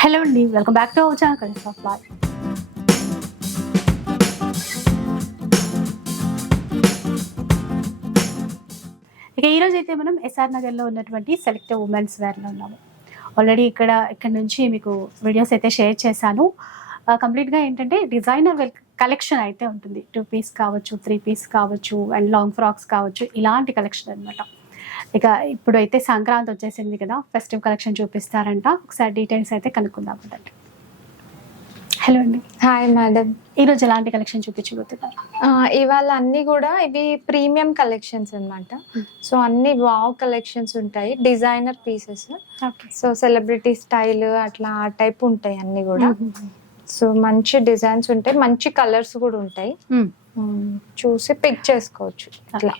Hello అండి welcome back to our channel colours of life ఇక ఈరోజు అయితే మనం ఎస్ఆర్ నగర్లో ఉన్నటువంటి సెలెక్ట్ ఉమెన్స్ వేర్లో ఉన్నాము. ఆల్రెడీ ఇక్కడ ఇక్కడ నుంచి మీకు వీడియోస్ అయితే షేర్ చేశాను. కంప్లీట్గా ఏంటంటే డిజైనర్ వెల్ కలెక్షన్ అయితే ఉంటుంది. టూ పీస్ కావచ్చు త్రీ పీస్ కావచ్చు అండ్ లాంగ్ ఫ్రాక్స్ కావచ్చు ఇలాంటి కలెక్షన్ అన్నమాట. ఇక ఇప్పుడు అయితే సంక్రాంతి వచ్చేసింది కదా ఫెస్టివ్ కలెక్షన్ చూపిస్తారంట. ఒకసారి డీటెయిల్స్ అయితే కనుక్కుందాం కదండి హలో అండి. హాయ్ మేడం ఈరోజు ఎలాంటి కలెక్షన్ చూపించబోతున్నారు? ఇవాళ అన్ని కూడా ఇవి ప్రీమియం కలెక్షన్స్ అన్నమాట. Hmm. సో అన్ని వావ్ కలెక్షన్స్ ఉంటాయి designer pieces so celebrity style అట్లా ఆ టైప్ ఉంటాయి అన్ని కూడా. సో మంచి డిజైన్స్ ఉంటాయి మంచి కలర్స్ కూడా ఉంటాయి. Hmm, చూసి పిక్ చేసుకోవచ్చు. అట్లా.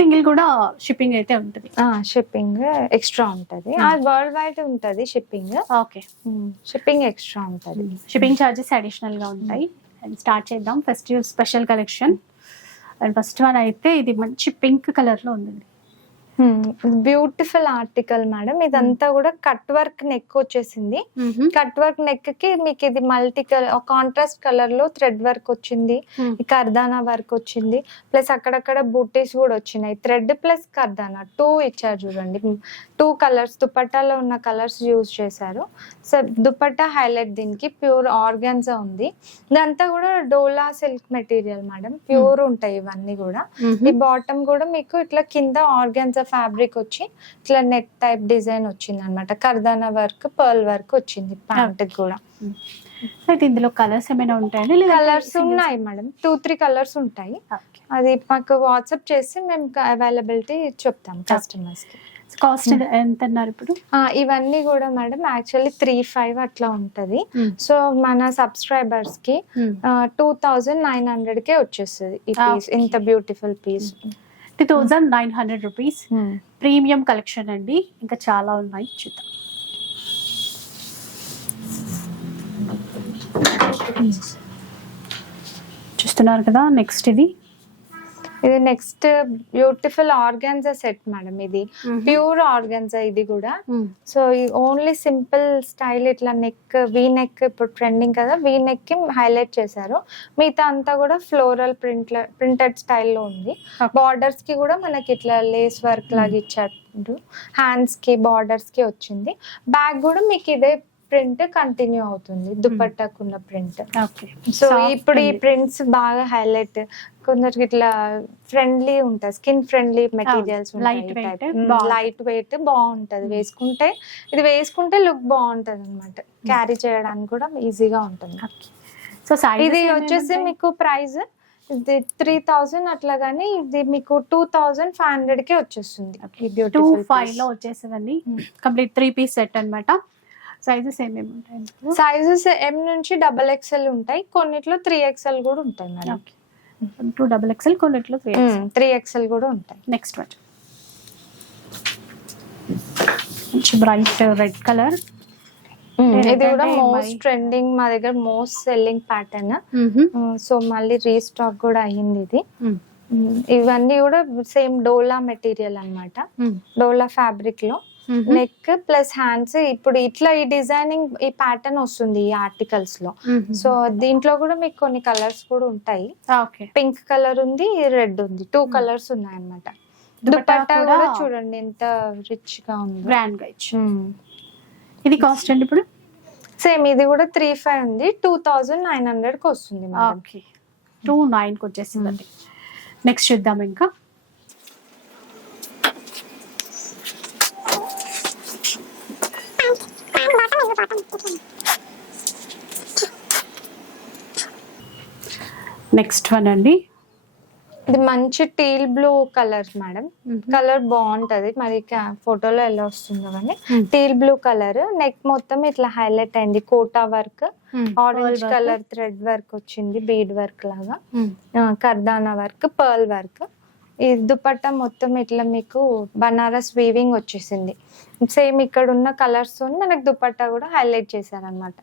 సింగిల్ కూడా షిప్పింగ్ అయితే ఉంటుంది. షిప్పింగ్ ఎక్స్ట్రా ఉంటది. Hmm. అది వరల్డ్ వైడ్ ఉంటది షిప్పింగ్ ఓకే షిప్పింగ్ ఎక్స్ట్రా ఉంటది. షిప్పింగ్ ఛార్జెస్ అడిషనల్గా ఉంటాయి. అండ్ స్టార్ట్ చేద్దాం. Festive special collection and first one అయితే ఇది మంచి పింక్ కలర్లో ఉంది బ్యూటిఫుల్ ఆర్టికల్ మేడం. ఇదంతా కూడా కట్ వర్క్ నెక్ వచ్చేసింది. కట్ వర్క్ నెక్కి మీకు ఇది మల్టీ కలర్ కాంట్రాస్ట్ కలర్లో థ్రెడ్ వర్క్ వచ్చింది. కర్దానా వర్క్ వచ్చింది. ప్లస్ అక్కడక్కడ బూటీస్ కూడా వచ్చినాయి. Thread plus కర్దానా. టూ ఇచ్చారు చూడండి. టూ కలర్స్ దుపట్టాలో ఉన్న కలర్స్ యూజ్ చేశారు. సో దుపట్టా హైలైట్ దీనికి. ప్యూర్ ఆర్గాన్జా ఉంది. ఇదంతా కూడా dola silk material madam. Pure ఉంటాయి ఇవన్నీ కూడా. ఈ బాటమ్ కూడా మీకు ఇట్లా కింద ఆర్గాన్జా ఫ్యాబ్రిక్ వచ్చి ఇట్లా నెట్ టైప్ డిజైన్ వచ్చింది అనమాట కర్దానా వర్క్ పర్ల్ వర్క్ వచ్చింది ప్యాంట్ కూడా. అయితే ఇందులో కలర్స్ ఏమైనా ఉంటాయండి? లేదంటే కలర్స్? ఉన్నాయి మేడం టూ త్రీ కలర్స్ ఉంటాయి. అది మాకు వాట్సాప్ చేసి మేము అవైలబిలిటీ చెప్తాం కస్టమర్స్కి. కాస్ట్ ఎంత అన్నారు ఇప్పుడు? ఇవన్నీ కూడా మేడం యాక్చువల్లీ త్రీ ఫైవ్ అట్లా ఉంటది. సో మన సబ్స్క్రైబర్స్కి టూ థౌజండ్ నైన్ హండ్రెడ్ కే వచ్చేస్తుంది ఈ పీస్. ఇంత beautiful piece thousand nine hundred rupees premium collection అండి. ఇంకా చాలా ఉన్నాయి. చూద్దాం. చూస్తున్నారు కదా నెక్స్ట్ ఇది. ఇది next beautiful organza set madam ఇది. ప్యూర్ ఆర్గాన్జా ఇది కూడా. సో ఓన్లీ సింపుల్ స్టైల్ ఇట్లా నెక్ వీ నెక్ ఇప్పుడు ట్రెండింగ్ కదా వీ నెక్కి హైలైట్ చేశారు. మిగతా అంతా కూడా ఫ్లోరల్ ప్రింట్ ప్రింటెడ్ స్టైల్లో ఉంది. బార్డర్స్కి కూడా మనకి ఇట్లా లేస్ వర్క్ లాగా ఇచ్చారు. హ్యాండ్స్కి బార్డర్స్కి వచ్చింది. బ్యాగ్ కూడా మీకు ఇదే ప్రింట్ కంటిన్యూ అవుతుంది. దుపట్టాకున్న ప్రింట్. ఓకే. సో ఇప్పుడు ఈ ప్రింట్స్ బాగా హైలైట్. కొందరికి ఇట్లా ఫ్రెండ్లీ ఉంటాయి. Skin friendly materials. Light weight బాగుంటది. వేసుకుంటే ఇది వేసుకుంటే లుక్ బాగుంటది అనమాట క్యారీ చేయడానికి కూడా ఈజీగా ఉంటుంది. సో ఇది వచ్చేసి మీకు ప్రైస్ ఇది త్రీ థౌజండ్ అట్లా కానీ ఇది మీకు టూ థౌజండ్ ఫైవ్ హండ్రెడ్కి వచ్చేస్తుంది టూ ఫైవ్. లో వచ్చేసేదండి Hmm. Complete three piece set అన్నమాట. సైజెస్ ఏమేమి ఉంటాయి సైజెస్ ఎం నుంచి డబల్ ఎక్స్ఎల్ ఉంటాయి. కొన్నిట్లో త్రీ ఎక్స్ఎల్ కూడా ఉంటాయి మేడం టూ డబుల్ ఎక్స్ఎల్ కొన్నిట్లో త్రీ త్రీ ఎక్స్ఎల్ కూడా ఉంటాయి. నెక్స్ట్ వన్ మంచి బ్రైట్ రెడ్ కలర్ ఇది కూడా మోస్ట్ ట్రెండింగ్ మా దగ్గర మోస్ట్ సెల్లింగ్ ప్యాటర్న్ సో మళ్ళీ రీస్టాక్ కూడా అయ్యింది ఇది. Mm, ఇవన్నీ కూడా సేమ్ డోలా మెటీరియల్ అన్నమాట. డోలా ఫ్యాబ్రిక్లో. నెక్ ప్లస్ హ్యాండ్స్ ఇప్పుడు ఇట్లా ఈ డిజైనింగ్ ఈ ప్యాటర్న్ వస్తుంది ఈ ఆర్టికల్స్లో. సో దీంట్లో కూడా మీకు కొన్ని కలర్స్ కూడా ఉంటాయి. ఓకే పింక్ కలర్ ఉంది రెడ్ ఉంది. టూ కలర్స్ ఉన్నాయి అన్నమాట దుపట్టా కూడా చూడండి ఎంత రిచ్గా ఉంది. గ్రాండ్గా ఇచ్చి ఇది కాస్ట్ అండి ఇప్పుడు? సేమ్ ఇది కూడా త్రీ ఫైవ్ ఉంది. టూ థౌజండ్ నైన్ హండ్రెడ్కి వస్తుంది టూ నైన్కి వచ్చేసిందండి. నెక్స్ట్ చూద్దాం ఇంకా. నెక్స్ట్ వన్ అండి. ఇది మంచి teal blue colour madam colour బాగుంటది. మరి ఫోటోలో ఎలా వస్తుందో కానీ. టీల్ బ్లూ కలర్ నెక్ మొత్తం ఇట్లా హైలైట్ అయింది. Kota work orange. Colour thread work వచ్చింది బీడ్ వర్క్ లాగా. కర్దానా వర్క్ పర్ల్ వర్క్ ఈ దుపట్టా మొత్తం ఇట్లా మీకు బనారస్ వీవింగ్ వచ్చేసింది. సేమ్ ఇక్కడ ఉన్న కలర్స్ మనకి దుపట్టా కూడా హైలైట్ చేశారనమాట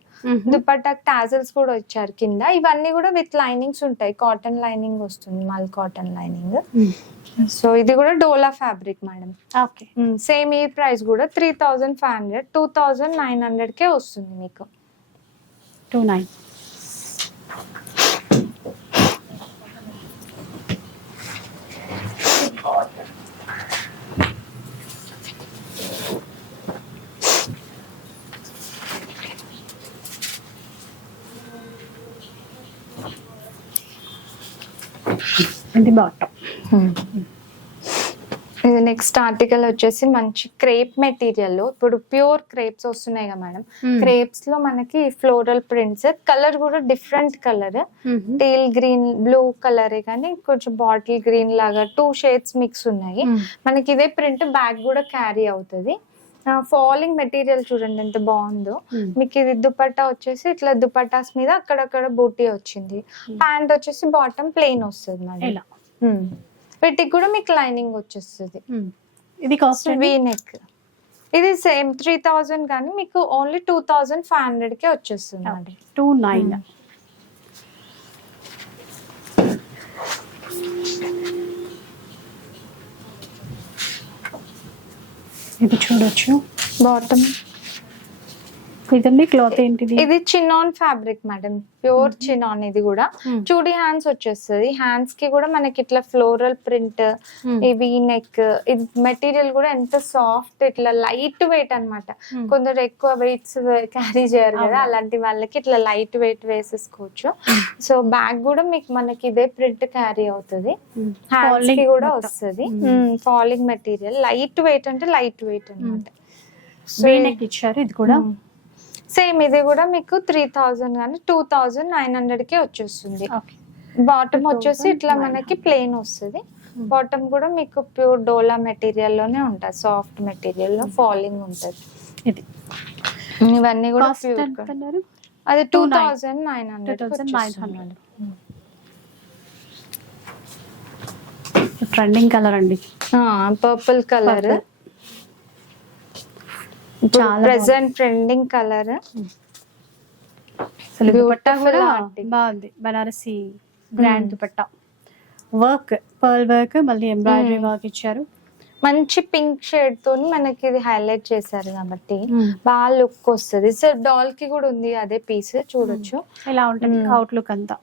దుపట్టా టాజల్స్ కూడా వచ్చారు కింద. ఇవన్నీ కూడా విత్ లైనింగ్స్ ఉంటాయి. కాటన్ లైనింగ్ వస్తుంది మల్ కాటన్ లైనింగ్ సో ఇది కూడా dola fabric madam okay. Same ఈ ప్రైస్ కూడా three thousand five hundred two thousand nine hundred కే వస్తుంది మీకు. టూ నైన్ ఇది బాటం ఇది నెక్స్ట్ ఆర్టికల్ వచ్చేసి మంచి క్రేప్ మెటీరియల్లో ఇప్పుడు ప్యూర్ క్రేప్స్ వస్తున్నాయి కదా మేడం క్రేప్స్లో మనకి ఫ్లోరల్ ప్రింట్స్ కలర్ కూడా different colour teal green blue colour కానీ కొంచెం బాటిల్ గ్రీన్ లాగా టూ షేడ్స్ మిక్స్ ఉన్నాయి. మనకి ఇదే ప్రింట్ బ్యాగ్ కూడా క్యారీ అవుతుంది. ఫాలింగ్ మెటీరియల్ చూడండి ఎంత బాగుందో. మీకు ఇది దుపట్టా వచ్చేసి ఇట్లా దుపట్టాస్ మీద అక్కడక్కడ బూటీ వచ్చింది. ప్యాంట్ వచ్చేసి బాటమ్ ప్లెయిన్ వస్తుంది మేడం Hmm. వీటికి కూడా మీకు లైనింగ్ వచ్చేస్తుంది. ఇది కాస్ట్ వీ నెక్ ఇది సేమ్ త్రీ థౌజండ్ కానీ మీకు only two thousand five hundred కే వచ్చేస్తుంది అండి టూ నైన్ ఇది చూడొచ్చు. బాటమ్ ఇదండి క్లాత్ ఏంటిది? ఇది chinon fabric madam pure chinon ఇది కూడా. చూడి హ్యాండ్స్ వచ్చేస్తుంది. హ్యాండ్స్కి కూడా మనకి ఇట్లా ఫ్లోరల్ ప్రింట్. ఇవి నెక్ ఇది మెటీరియల్ కూడా ఎంత సాఫ్ట్ ఇట్లా లైట్ వెయిట్ అన్నమాట. Hmm. కొందరు ఎక్కువ వెయిట్స్ క్యారీ చేయరు కదా. అలాంటి వాళ్ళకి ఇట్లా లైట్ వెయిట్ వేసేసుకోవచ్చు. సో బ్యాగ్ కూడా మీకు మనకి ఇదే ప్రింట్ క్యారీ అవుతుంది. హ్యాండ్స్కి కూడా వస్తుంది. ఫాలింగ్ మెటీరియల్ లైట్ వెయిట్ అంటే లైట్ వెయిట్ అనమాట ఇచ్చారు ఇది కూడా? సేమ్ ఇది కూడా మీకు త్రీ థౌజండ్ కానీ టూ థౌజండ్ నైన్ హండ్రెడ్కి వచ్చేస్తుంది బాటమ్ వచ్చేసి ఇట్లా 2,900. మనకి ప్లెయిన్ వస్తుంది. బాటమ్ కూడా మీకు ప్యూర్ డోలా మెటీరియల్లోనే ఉంటుంది సాఫ్ట్ మెటీరియల్లో ఫాలింగ్ ఉంటది. ఇది. ఇవన్నీ కూడా అది two 2900. Thousand nine hundred 2900. Trending colour అండి. Purple colour present trending colour అసలు దుపట్టా కూడా. బాగుంది. Banarasi grand. Dupatta. Work pearl work మళ్ళీ ఎంబ్రాయిడరీ. వర్క్ ఇచ్చారు. మంచి పింక్ షేడ్ తోని మనకి ఇది హైలైట్ చేశారు కాబట్టి బాగా లుక్ వస్తుంది. సో డాల్కి కూడా ఉంది అదే పీస్ చూడొచ్చు. ఇలా ఉంటుంది Hmm. అవుట్లుక్ అంతా?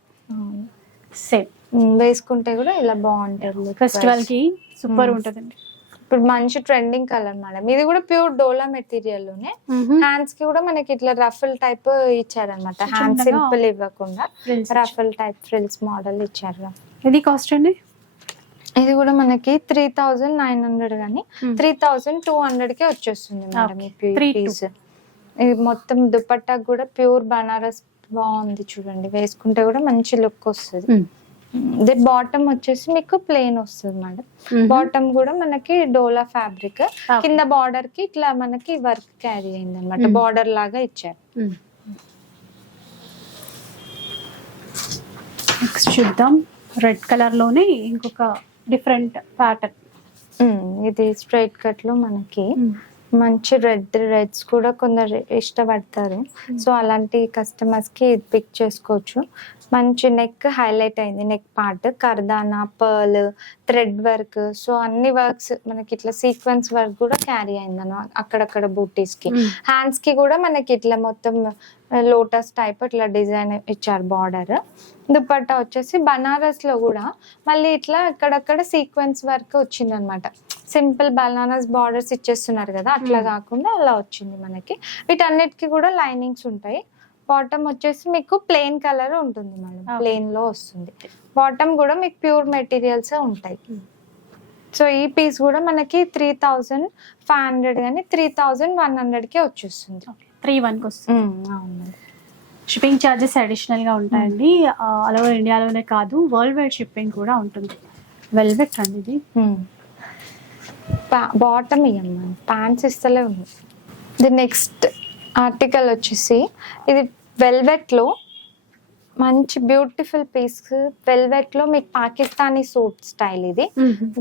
సేమ్ వేసుకుంటే కూడా ఇలా బాగుంటుంది ఫెస్టివల్. కి సూపర్. ఉంటుందండి. ఇప్పుడు మంచి ట్రెండింగ్ కలర్ మేడం ఇది కూడా ప్యూర్ డోలా మెటీరియల్లోనే హ్యాండ్స్కి కూడా మనకి ఇట్లా రఫల్ టైప్ ఇచ్చారనమాట హ్యాండ్ చిన్నగా సింపుల్ ఇవ్వకుండా. రఫల్ టైప్ ఫ్రిల్స్ మోడల్ ఇచ్చారు. ఇది కాస్ట్ అండి? ఇది కూడా మనకి త్రీ థౌజండ్ నైన్ హండ్రెడ్ కానీ. త్రీ థౌజండ్ టూ హండ్రెడ్ కే వచ్చేస్తుంది మేడం. ఈ. పీస్ ఇది మొత్తం దుపట్టా కూడా ప్యూర్ బనారస్ బాగుంది చూడండి. వేసుకుంటే కూడా మంచి లుక్ వస్తుంది. ఇది బాటమ్ వచ్చేసి మీకు ప్లెయిన్ వస్తుంది మేడం. బాటమ్ కూడా మనకి డోలా ఫ్యాబ్రిక్. కింద బార్డర్కి ఇట్లా మనకి వర్క్ క్యారీ అయింది అనమాట. బార్డర్ లాగా ఇచ్చారు. నెక్స్ట్ చూద్దాం. రెడ్ కలర్లోనే ఇంకొక డిఫరెంట్ ప్యాటర్న్. ఇది స్ట్రైట్ కట్లో మనకి మంచి రెడ్ రెడ్స్ కూడా కొందరు ఇష్టపడతారు. సో అలాంటి కస్టమర్స్కి పిక్ చేసుకోవచ్చు. మంచి నెక్ హైలైట్ అయింది. Neck part kardana pearl thread work so అన్ని వర్క్స్ మనకి ఇట్లా సీక్వెన్స్ వర్క్ కూడా క్యారీ అయింది అన్నమాట అక్కడక్కడ బూటీస్కి. హ్యాండ్స్కి కూడా మనకి ఇట్లా మొత్తం లోటస్ టైప్ ఇట్లా డిజైన్ ఇచ్చారు బార్డర్ దుపట్టా వచ్చేసి బనారస్లో కూడా మళ్ళీ ఇట్లా అక్కడక్కడ సీక్వెన్స్ వర్క్ వచ్చింది అనమాట సింపుల్ బనారస్ బార్డర్స్ ఇచ్చేస్తున్నారు కదా అట్లా Hmm. కాకుండా అలా వచ్చింది మనకి. వీటన్నిటికీ కూడా లైనింగ్స్ ఉంటాయి. బాటమ్ వచ్చేసి మీకు ప్లెయిన్ కలర్ ఉంటుంది మేడం. ప్లెయిన్లో వస్తుంది. బాటమ్ కూడా మీకు ప్యూర్ మెటీరియల్స్ ఉంటాయి. Hmm. సో ఈ పీస్ కూడా మనకి త్రీ థౌజండ్ ఫైవ్ హండ్రెడ్ కానీ త్రీ థౌజండ్ వన్ హండ్రెడ్కే వచ్చేస్తుంది. త్రీ వన్కి వస్తుంది. షిప్పింగ్ ఛార్జెస్ అడిషనల్గా ఉంటాయండి. ఆల్ ఓవర్ ఇండియాలోనే కాదు వరల్డ్ వైడ్ షిప్పింగ్ కూడా ఉంటుంది. వెల్వెట్ అండి ఇది. బాటమ్ ఇవ్వమ్మా ప్యాంట్స్ ఇస్తలే ఉంది. ఇది నెక్స్ట్ ఆర్టికల్ వచ్చేసి ఇది వెల్వెట్లో మంచి బ్యూటిఫుల్ పీస్. వెల్వెట్లో మీకు పాకిస్తానీ సూట్ స్టైల్ ఇది.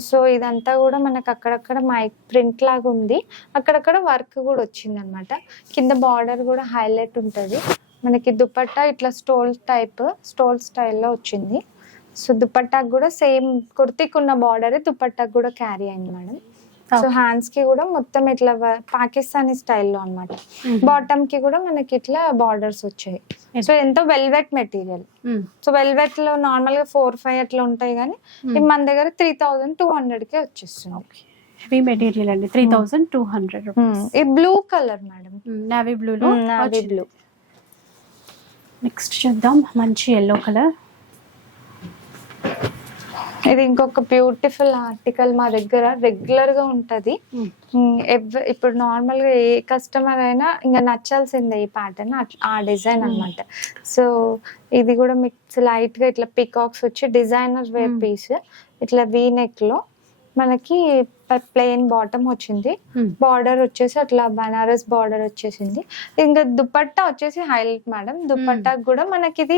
సో ఇదంతా కూడా మనకు అక్కడక్కడ మైక్ ప్రింట్ లాగా ఉంది. అక్కడక్కడ వర్క్ కూడా వచ్చింది అనమాట కింద బార్డర్ కూడా హైలైట్ ఉంటుంది. మనకి దుపట్టా ఇట్లా స్టోల్ టైప్ స్టోల్ స్టైల్లో వచ్చింది. సో దుపట్టాకు కూడా సేమ్ కుర్తీకి ఉన్న బార్డర్ దుపట్టాకు కూడా క్యారీ అయింది మేడం. సో హ్యాండ్స్కి కూడా మొత్తం ఇట్లా పాకిస్తానీ స్టైల్లో అన్నమాట. బాటమ్కి కూడా మనకి ఇట్లా బార్డర్స్ వచ్చాయి. సో ఎంతో వెల్వెట్ మెటీరియల్ సో వెల్వెట్లో నార్మల్గా ఫోర్ ఫైవ్ అట్లా ఉంటాయి కానీ మన దగ్గర త్రీ థౌజండ్ టూ హండ్రెడ్కి వచ్చేస్తుంది హెవీ మెటీరియల్ అండి. త్రీ థౌసండ్ టూ హండ్రెడ్ ఈ బ్లూ కలర్ మేడం నావీ బ్లూలో నావీ బ్లూ నెక్స్ట్ చూద్దాం. మంచి ఎల్లో కలర్ ఇది ఇంకొక బ్యూటిఫుల్ ఆర్టికల్ మా దగ్గర రెగ్యులర్గా ఉంటది. ఇప్పుడు నార్మల్గా ఏ కస్టమర్ అయినా ఇంకా నచ్చాల్సిందే ఈ ప్యాటర్న్ ఆ డిజైన్ అన్నమాట. సో ఇది కూడా మీకు లైట్గా ఇట్లా పికాక్స్ వచ్చి డిజైనర్ వేర్. పీస్ ఇట్లా వీ నెక్లో మనకి ప్లెయిన్ బాటమ్ వచ్చింది. బార్డర్ వచ్చేసి అట్లా బనారస్ బార్డర్ వచ్చేసింది. ఇంకా దుపట్టా వచ్చేసి హైలైట్ మేడం దుపట్టాకు కూడా మనకి ఇది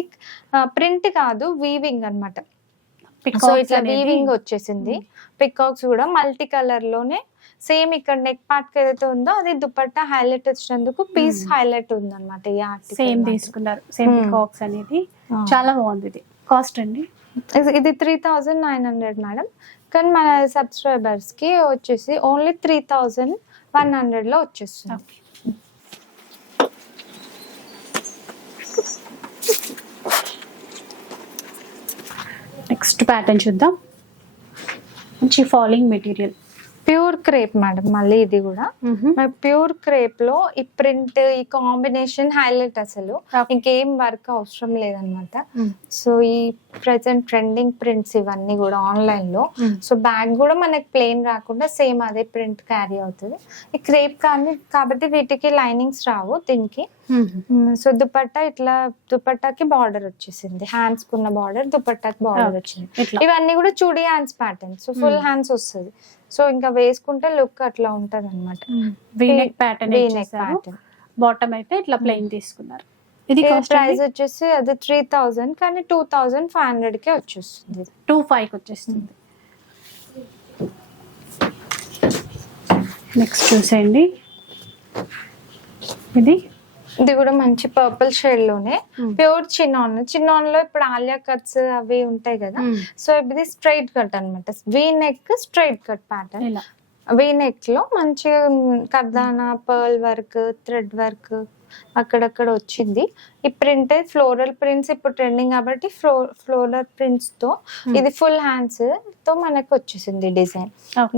ప్రింట్ కాదు వీవింగ్ అన్నమాట. సో ఇట్లా వీవింగ్ వచ్చేసింది. పికాక్స్ కూడా మల్టీ కలర్లోనే సేమ్ ఇక్కడ నెక్ పార్ట్ ఏదైతే ఉందో అది దుపట్టా హైలైట్ వచ్చినందుకు పీస్ Hmm. హైలైట్ ఉంది అనమాట ఈ సేమ్ తీసుకున్నారు. Same Hmm. కాక్స్ అనేది. చాలా బాగుంది ఇది. కాస్ట్ అండి? ఇది three thousand nine hundred madam కానీ మన సబ్స్క్రైబర్స్కి వచ్చేసి ఓన్లీ త్రీ థౌజండ్ వన్ హండ్రెడ్లో వచ్చేస్తుంది. నెక్స్ట్ ప్యాటర్న్ చూద్దాం. మంచి falling material. Pure crepe madam మళ్ళీ ఇది కూడా. ప్యూర్ క్రేప్లో ఈ ప్రింట్ ఈ కాంబినేషన్ హైలైట్ అసలు. ఇంకేం వర్క్ అవసరం లేదనమాట. సో ఈ ప్రెసెంట్ ట్రెండింగ్ ప్రింట్స్ ఇవన్నీ కూడా ఆన్లైన్లో. సో బ్యాగ్ కూడా మనకి ప్లెయిన్ రాకుండా సేమ్ అదే ప్రింట్ క్యారీ అవుతుంది. ఈ క్రేప్ కానీ కాబట్టి వీటికి లైనింగ్స్ రావు దీనికి. సో దుపట్టా ఇట్లా దుపట్టాకి బార్డర్ వచ్చేసింది. హ్యాండ్స్ కున్న బార్డర్ దుపట్టాకి బార్డర్. వచ్చింది. ఇవన్నీ కూడా chudi hands pattern so full. Hands వస్తుంది. సో ఇంకా వేసుకుంటే లుక్ అట్లా ఉంటది అనమాట వీనెక్ ప్యాటర్న్ బాటమ్ అయితే ఇట్లా ప్లెయిన్ తీసుకున్నారు. ఇది ప్రైస్ వచ్చేసి అది త్రీ థౌజండ్ కానీ టూ థౌజండ్ ఫైవ్ హండ్రెడ్కి వచ్చేస్తుంది. టూ ఫైవ్ వచ్చేస్తుంది. నెక్స్ట్ చూసేయండి. ఇది ఇది కూడా మంచి పర్పుల్ షేడ్లోనే. Hmm. ప్యూర్ చిన్నాన్ చిన్నాన్లో ఇప్పుడు ఆలియా కట్స్ అవి ఉంటాయి కదా. సో ఇది స్ట్రైట్ కట్ అన్నమాట. V neck straight cut pattern V నెక్లో మంచిగా కర్దానా పర్ల్ వర్క్ థ్రెడ్ వర్క్ అక్కడక్కడ వచ్చింది. ఈ ప్రింట్ ఫ్లోరల్ ప్రింట్స్ ఇప్పుడు ట్రెండింగ్ కాబట్టి ఫ్లో ఫ్లోరల్ ప్రింట్స్తో Hmm. ఇది ఫుల్ హ్యాండ్స్తో మనకు వచ్చేసింది డిజైన్.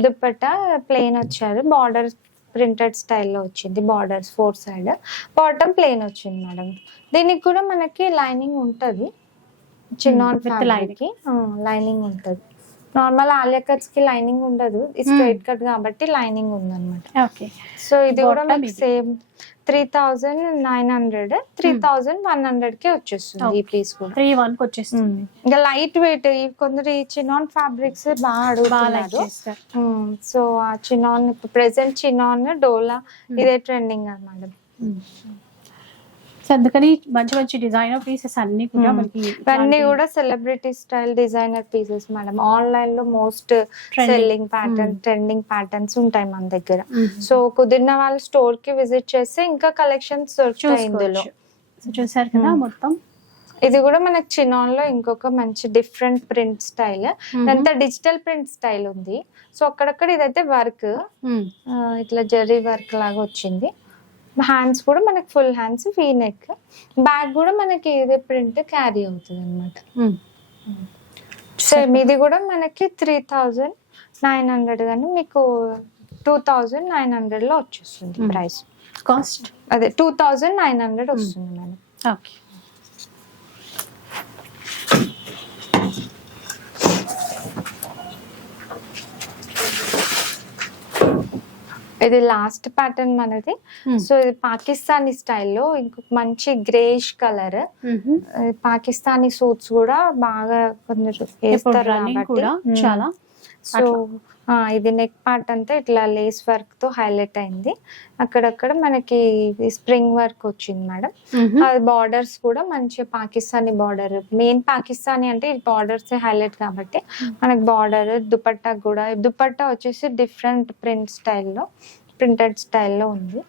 దుప్పట్టా ప్లెయిన్ వచ్చారు. బార్డర్ ప్రింటెడ్ స్టైల్లో వచ్చింది borders four side bottom plain వచ్చింది మేడం దీనికి కూడా మనకి లైనింగ్ ఉంటుంది. చిన్న Hmm, with కి లైనింగ్ ఉంటుంది. నార్మల్ ఆలియా కట్స్కి లైనింగ్ ఉండదు. ఈ Hmm. స్ట్రైట్ కట్ కాబట్టి లైనింగ్ ఉందన్నమాట. ఓకే. సో ఇది కూడా మీకు ఇది. Same three thousand nine hundred three thousand one హండ్రెడ్కి వచ్చేస్తుంది ఈ పీస్ కూడా. త్రీ వన్కి వచ్చేస్తుంది. ఇంకా లైట్ వెయిట్ కొందరు ఈ చినాన్ ఫ్యాబ్రిక్స్ బాగా అడుగుతున్నారు. సో ఆ చినాన్ ఇప్పుడు ప్రెసెంట్ చినాన్ డోలా ఇదే ట్రెండింగ్ అన్నమాట. సో అందుకని మంచి మంచి డిజైనర్ పీసెస్ అన్ని కూడా Hmm. మనకి ఇవన్నీ కూడా celebrity style designer pieces madam ఆన్లైన్లో most. Selling pattern Hmm. Trending patterns ఉంటాయి మన దగ్గర. సో సో కుదిరిన వాళ్ళు స్టోర్కి విజిట్ చేస్తే ఇంకా కలెక్షన్స్ దొరుకుతాయి ఇందులో. చూసారు కదా Hmm. మొత్తం? ఇది కూడా మనకి చినాన్లో ఇంకొక మంచి డిఫరెంట్ ప్రింట్ స్టైల్ ఇదంతా డిజిటల్ ప్రింట్ స్టైల్ ఉంది. సో అక్కడక్కడ ఇదైతే వర్క్ Hmm. ఇట్లా జరీ వర్క్ లాగా వచ్చింది. హ్యాండ్స్ కూడా మనకి full hands V neck back కూడా మనకి ఇదే ప్రింట్ క్యారీ అవుతుంది అనమాట Hmm. సేమ్ ఇది కూడా మనకి త్రీ థౌజండ్ నైన్ హండ్రెడ్ కానీ మీకు టూ థౌజండ్ నైన్ హండ్రెడ్లో వచ్చేస్తుంది Hmm. ప్రైస్ కాస్ట్ అదే టూ థౌజండ్ నైన్ హండ్రెడ్ వస్తుంది మేడం ఓకే ఇది లాస్ట్ ప్యాటర్న్ మనది. సో ఇది పాకిస్తానీ స్టైల్లో ఇంకొక మంచి గ్రేష్ కలర్ పాకిస్తానీ సూట్స్ కూడా బాగా కొందరు వేస్తారు మ్మ్. చాలా సో ఇది నెక్ పార్ట్ అంతా ఇట్లా లేస్ వర్క్తో హైలైట్ అయింది. అక్కడక్కడ మనకి స్ప్రింగ్ వర్క్ వచ్చింది మేడం. అది బార్డర్స్ కూడా మంచి పాకిస్తానీ బార్డర్ మెయిన్ పాకిస్తానీ అంటే ఈ బార్డర్స్ హైలైట్ కాబట్టి మనకి బార్డర్ దుపట్టా కూడా దుపట్టా వచ్చేసి డిఫరెంట్ ప్రింట్ స్టైల్లో ప్రింటెడ్ స్టైల్లో ఉంది.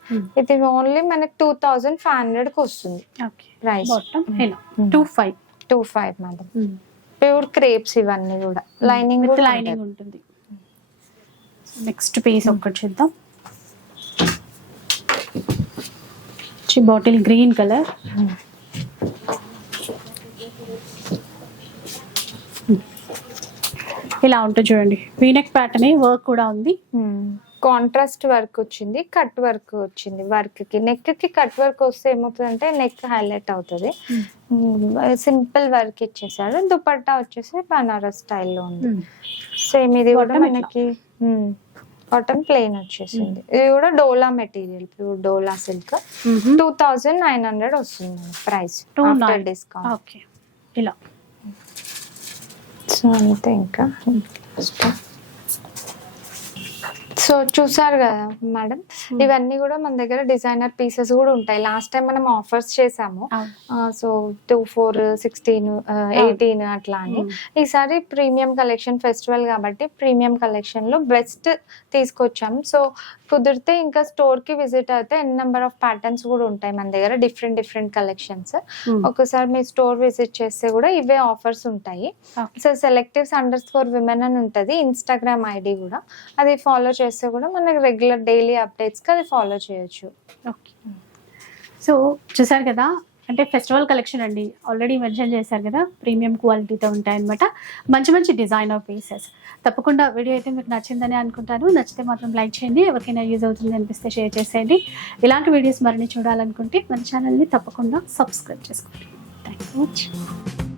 ఇది ఓన్లీ మనకి టూ థౌజండ్ ఫైవ్ హండ్రెడ్కి వస్తుంది. Okay. Price. Two five two five madam. Pure crepes ఇవన్నీ కూడా. లైనింగ్ లైనింగ్ ఉంటుంది. నెక్స్ట్ పీస్ ఒక్కటి చూద్దాం. బాటిల్ గ్రీన్ కలర్ ఇలా ఉంటుంది చూడండి. వీనెక్ ప్యాటర్న్ వర్క్ కూడా ఉంది. Hmm. కాంట్రాస్ట్ వర్క్ వచ్చింది కట్ వర్క్ వచ్చింది వర్క్కి నెక్కి కట్ వర్క్ వస్తే ఏమవుతుందంటే నెక్ హైలైట్ అవుతుంది. సింపుల్ వర్క్ ఇచ్చేసాడు. దుపట్టా వచ్చేసి బనారస్ స్టైల్లో ఉంది. సేమ్ ఇది కూడా. మనకి కాటన్ ప్లెయిన్ వచ్చేసింది. ఇది కూడా dola material pure dola silk. Two thousand nine hundred వస్తుంది ప్రైస్ nine. డిస్కౌంట్. ఓకే. ఇలా. సో అంతే ఇంకా. సో చూసారు కదా మేడం. ఇవన్నీ కూడా మన దగ్గర డిజైనర్ పీసెస్ కూడా ఉంటాయి. లాస్ట్ టైం మనం ఆఫర్స్ చేసాము. So two four sixteen eighteen అట్లా అని. ఈసారి ప్రీమియం కలెక్షన్ ఫెస్టివల్ కాబట్టి ప్రీమియం కలెక్షన్లో బెస్ట్ తీసుకొచ్చాం. సో కుదిరితే ఇంకా స్టోర్కి విజిట్ అయితే ఎన్ నెంబర్ ఆఫ్ ప్యాటర్న్స్ కూడా ఉంటాయి మన దగ్గర. డిఫరెంట్ డిఫరెంట్ కలెక్షన్స్ ఒకసారి మీ స్టోర్ విజిట్ చేస్తే కూడా ఇవే ఆఫర్స్ ఉంటాయి. So selectives under score women అని ఉంటుంది. ఇన్స్టాగ్రామ్ ఐడి కూడా. అది ఫాలో చేస్తే కూడా మనకి రెగ్యులర్ డైలీ అప్డేట్స్కి అది ఫాలో చేయొచ్చు. ఓకే సో చూసారు కదా? అంటే ఫెస్టివల్ కలెక్షన్ అండి. ఆల్రెడీ మెన్షన్ చేశారు కదా? ప్రీమియం క్వాలిటీతో ఉంటాయన్నమాట. మంచి మంచి డిజైన్ ఆఫ్ పీసెస్ తప్పకుండా వీడియో అయితే మీకు నచ్చిందని అనుకుంటాను. నచ్చితే మాత్రం లైక్ చేయండి. ఎవరికైనా యూజ్ అవుతుంది అనిపిస్తే షేర్ చేసేయండి. ఇలాంటి వీడియోస్ మరిన్ని చూడాలనుకుంటే మన ఛానల్ని తప్పకుండా సబ్స్క్రైబ్ చేసుకోండి. Thank you much